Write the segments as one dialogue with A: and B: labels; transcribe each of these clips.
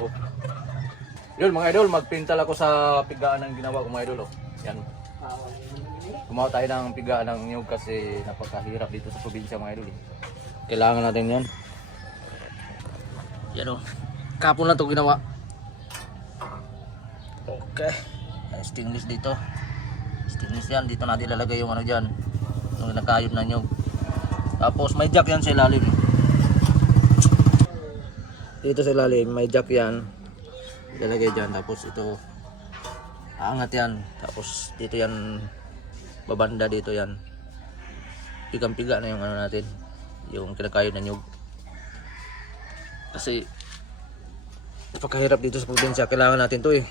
A: Oh. Yun mga idol, magpintal ako sa pigaan ng ginawa ko mga idol. Oh. Yan. Gumawa tayo ng pigaan ng nyug kasi napakahirap dito sa probinsya mga idol. eh. Kailangan natin yan. Yan oh. Kapon na to ginawa. Okay. Ay, stainless dito. Stainless yan. Dito natin ilalagay yung ano dyan. Yung nakayod na nyug. Tapos may jack yan sa ilalim. Dito sa ilalim may jack yan. Ilalagay dyan. Tapos ito aangat yan. Tapos dito yan babanda dito yan. Pigang-piga na yung ano natin. Yung kinakayod na nyug. Kasi napakahirap dito sa probinsya. Kailangan natin to eh.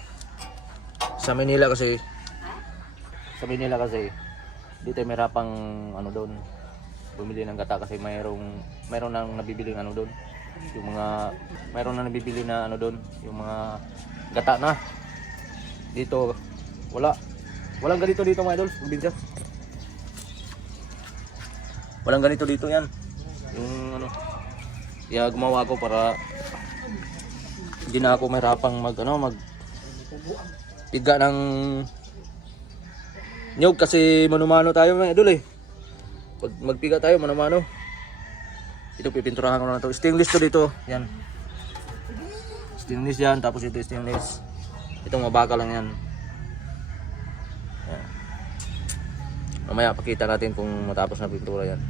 A: Sa Manila kasi sa Manila kasi dito ay merapang ano doon bumili ng gata kasi mayroong mayroon nang nabibili ng ano doon yung mga mayroon na nabibili na ano doon yung mga gata na. Dito wala. Walang ganito dito mga idol probinsya walang ganito dito yan. Yung ano kaya gumawa ako para hindi na ako mahirapang mag ano mag tiga ng nyog kasi manumano tayo mga idol eh. Pag magpiga tayo manumano ito pipinturahan ko na to. Stainless to dito. Yan. Stainless yan tapos ito stainless. Itong mabaka lang yan. Yan. Mamaya pakita natin kung matapos na pintura yan.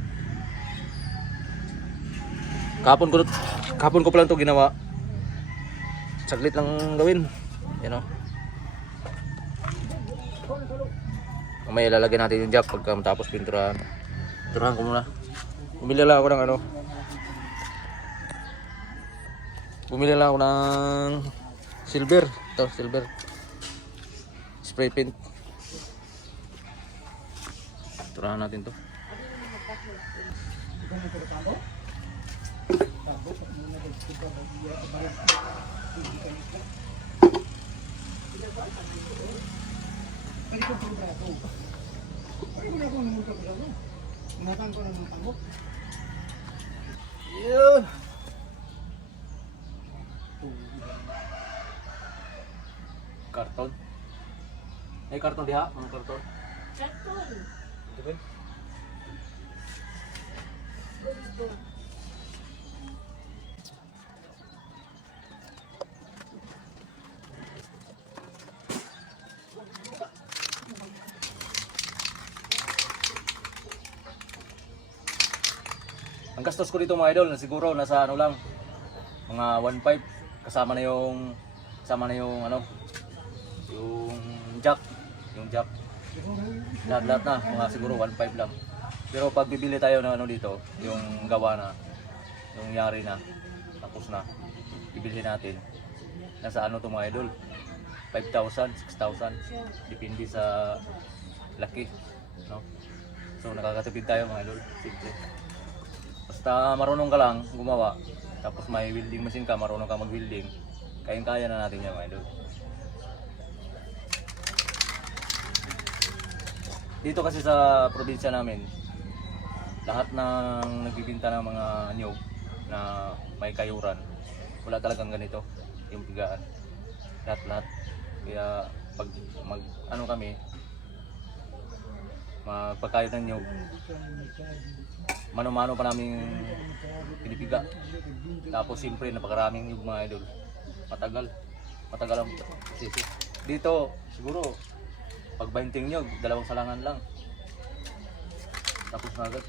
A: Kapon ko kapon ko pa lang to ginawa. Saglit lang gawin. Yan o Mamaya lalagyan natin yung jack pagka matapos pinturahan. Pinturahan ko muna. Bumili lang ako ng ano. Bumili lang ako ng silver. Ito, silver. Spray paint. Pinturahan natin to. Yun. Karton. May karton diha, mga karton.
B: Karton.
A: Ito ba? Ang gastos ko dito mga idol, na siguro nasa ano lang, mga 1.5 kasama na yung kasama na yung ano, yung jack, yung jack. Lahat lahat na, mga siguro 1.5 lang. Pero pag bibili tayo ng ano dito, yung gawa na, yung yari na, tapos na, bibili natin. Nasa ano to mga idol? 5,000, 6,000. Depende sa laki. No? So nakakatipid tayo mga idol. Simple. Basta marunong ka lang gumawa, tapos may welding machine ka, marunong ka mag-welding, kayang-kaya na natin yan mga idol. Dito kasi sa probinsya namin, lahat ng nagbibinta ng mga nyog na may kayuran, wala talagang ganito, yung pigaan. Lahat-lahat. Kaya pag mag ano kami, magpagkayod ng nyog, mano-mano pa namin pinipiga. Tapos siyempre napakaraming yung mga idol. Matagal. Matagal ang. Dito, siguro, pag 20 nyo, dalawang salangan lang. Tapos na agad.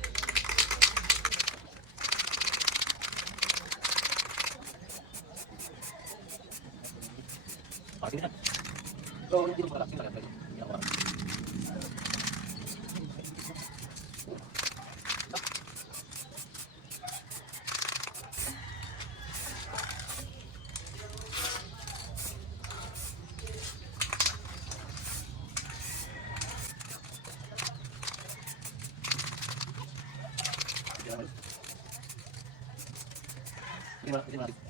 A: Sige na. So, hindi mo kalak. Sige na. Hindi na Hindi mo,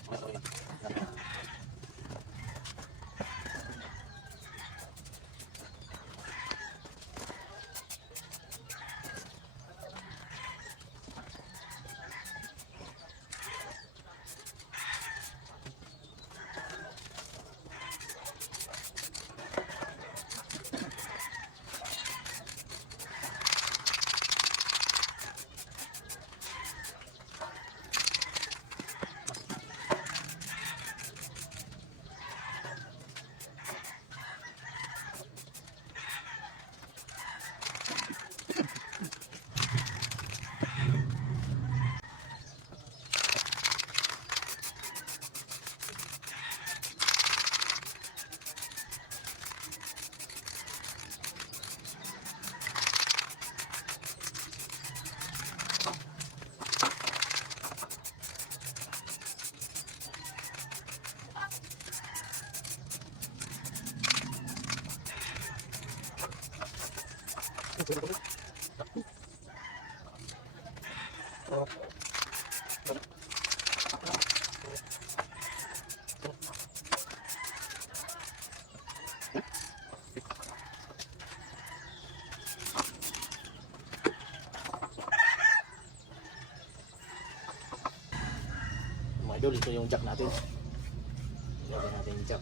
A: mày đi lên Idol, ito yung jack natin. Ilagay natin yung jack.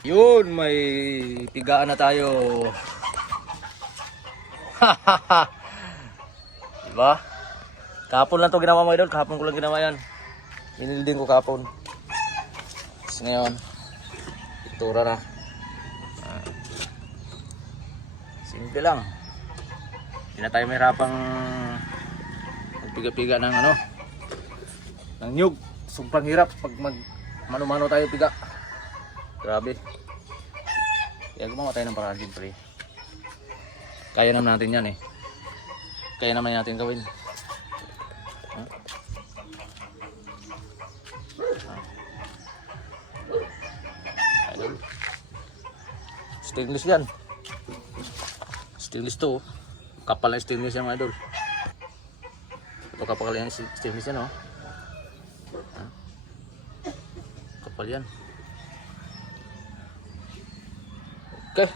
A: Yun, may pigaan na tayo. diba? Kapon lang to ginawa mo idol, kapon ko lang ginawa yan. Inilding ko kapon. Tapos ngayon, itura na. Simple lang. Hindi na tayo mahirapang magpiga-piga ng ano, ng nyug. Sobrang hirap pag mag mano-mano tayo piga. Grabe. Kaya gumawa tayo ng paraan din pre. Kaya naman natin yan eh. Kaya naman natin gawin. Stainless yan. Stainless to. Kapal na stainless yan mga idol. Ito kapal yan stainless yan oh. Kapal yan. Okay.